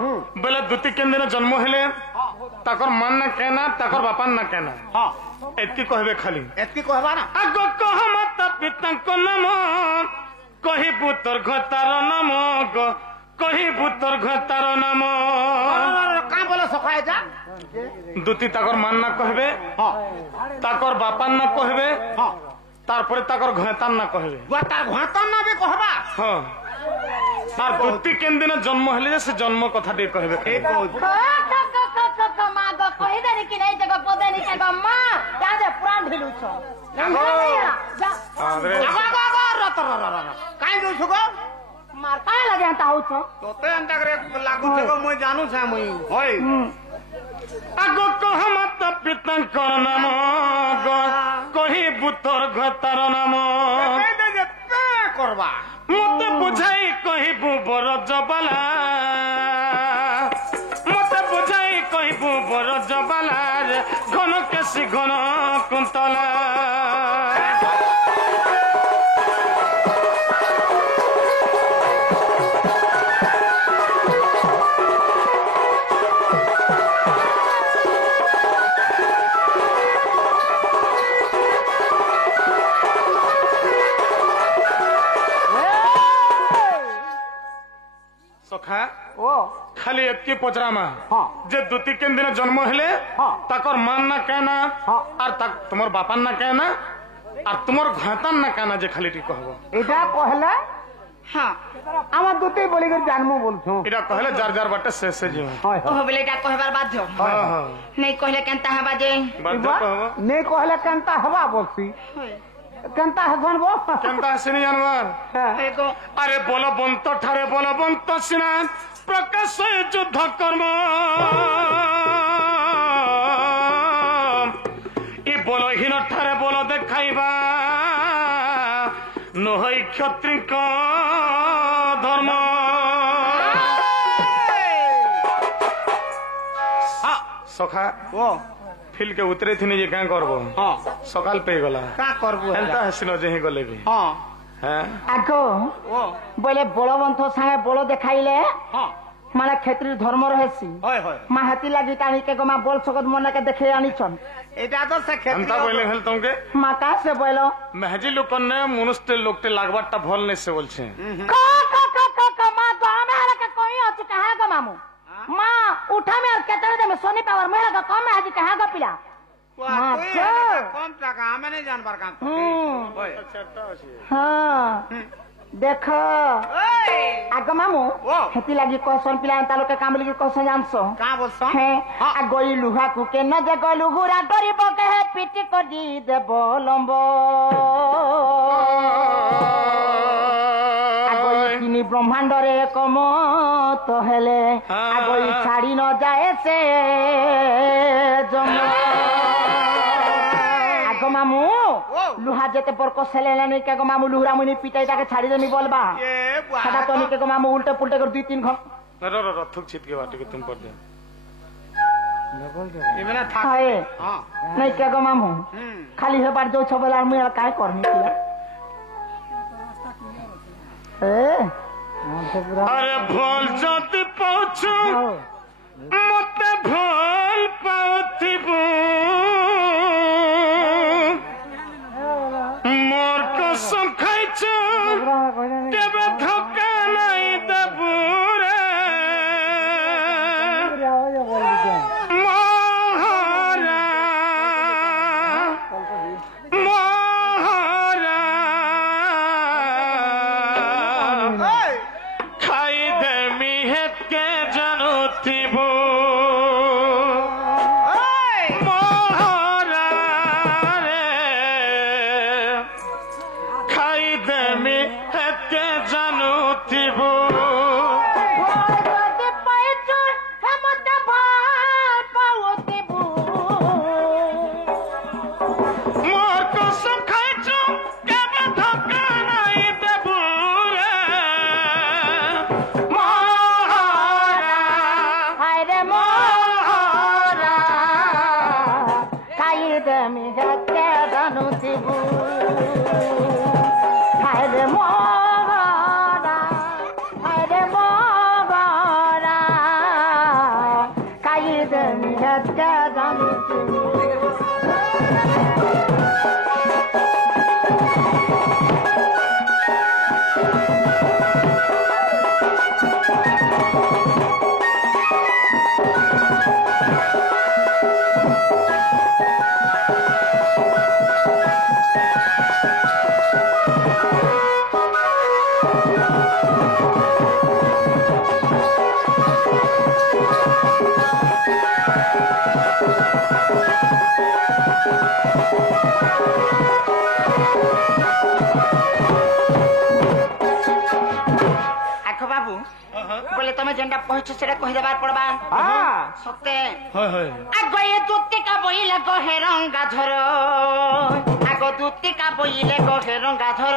बोले दुती केन दिन जन्म हेले ताकर मान ना कहना ताकर बापा ना कहना एतकी कहबे खाली एतकी कहबा ना आगो कह माता पिता को नाम कही पुत्र घतार नाम कही पुत्र घतार नाम का बोले सखाए जा दुती ताकर मान ना कहबे ताकर बापा ना कहबे तारपरे ताकर घतार ना कहबे तार घतार ना भी कहबा हां तार दुती केन दिन जन्म हेले से जन्म कथा दे कहबे माँ गो कही दे कि नहीं जगह पदे नहीं जगह माँ जा दे पुरान ढिलू छो काई दो छगो मार काय लगे अंता हो छो तोते अंता करे लागू छगो मैं जानू छा मैं होय आगो कह माता पिता कर नाम कही पुत्र घतार नाम करबा मते बुझाई कहबू बर जबाला मते बुझाई कहबू बर जबाला घन केसी घन कुंतला खाली एतकी पचरामा जे दुती केन दिन जन्म हेले ताकर मान ना कहना और तुमर बापा ना कहना और तुमर घातान ना कहना जे खाली टी कहबो एटा कहले हां आमा दुती बोली कर जानमु बोलथो एटा कहले जार जार बाटे से जीव ओ बोले एटा कहबार बाध्य नहीं कहले केनता हबा जे बाध्य कहबो नहीं कहले केनता हबा बोलसी केनता हसन बो केनता हसनी जानवर एगो अरे बोलो बंत ठारे बोलो बंत सिना प्रकाश युद्ध कर्म ई बोलो हीन ठारे बोलो देखाइबा नहई क्षत्रिय धर्म सखा ओ फिल के उतरे थी जे क्या करबो सकाल पे गला का करबो एंता हसिनो जे गले भी आगो बोले बलवंत संगे बल देखाइले माने क्षेत्रीय धर्म रहेसी मा हाथी लागी कानी के गमा बोल सकत मन के देखे आनीछन एटा तो से क्षेत्रीय एंता बोले हेल तुमके मा का से बोलो महजी लोकन ने मनुष्य लोकटे लागबाटा भल ने से बोलछे का मा तो हमें हला के कोई अछि कहा ग मामू मां उठा में और केतरे दे में सोनी पावर मेला का कम है जी कहा ग पिला कम टाका हमें नहीं जानबार का हां देखो आग मामू हेती लागी कौन पिला तालो के काम लगी कौन जानसो का बोलसो है आ गोई लुहा को के न जे गलु गुरा डरिब के है पिटी को दी दे बोलंब आ गोई किनी ब्रह्मांड रे कम तो हेले आ गोई छाड़ी न जाए से जम आगो मामू लुहा जेते बरको सेलेला नहीं के गो मामू लुहरा मुनी पिटाईटा के छाड़ी देनी बोलबा ए सदा तो नहीं के गो मामू उल्टे पुल्टे कर 2-3 घंटा रो थुक छित के बाटे के तुम पर दे ये मैंने था हाय नहीं के गो मामू खाली हे बार जो छबला मुया काय करनी किया अरे भोल जाति पहुंचू मते भोल पाउथिबू मोर कसम खाइछु तेबे धोखा नहीं देबू रे मोहरा मोहरा खाई दे मिहत के जानू थिबू मोहरा रे खाई दे मिहत के जानू थिबू मोर कसम खाइछु केबे धोखा नहीं देबू रे मोहरा हाय रे मोहरा खाई दे मिहत के जानू थिबू हाय रे मोहरा हाय रे मोहरा কে জানি তুমি যেটা কহিছ সেটা কহি দেবার পড়বা সত্যি আগ এ দুতিকা বইলে গহে রঙ্গা ধর আগ দুতিকা বইলে গহে রঙ্গা ধর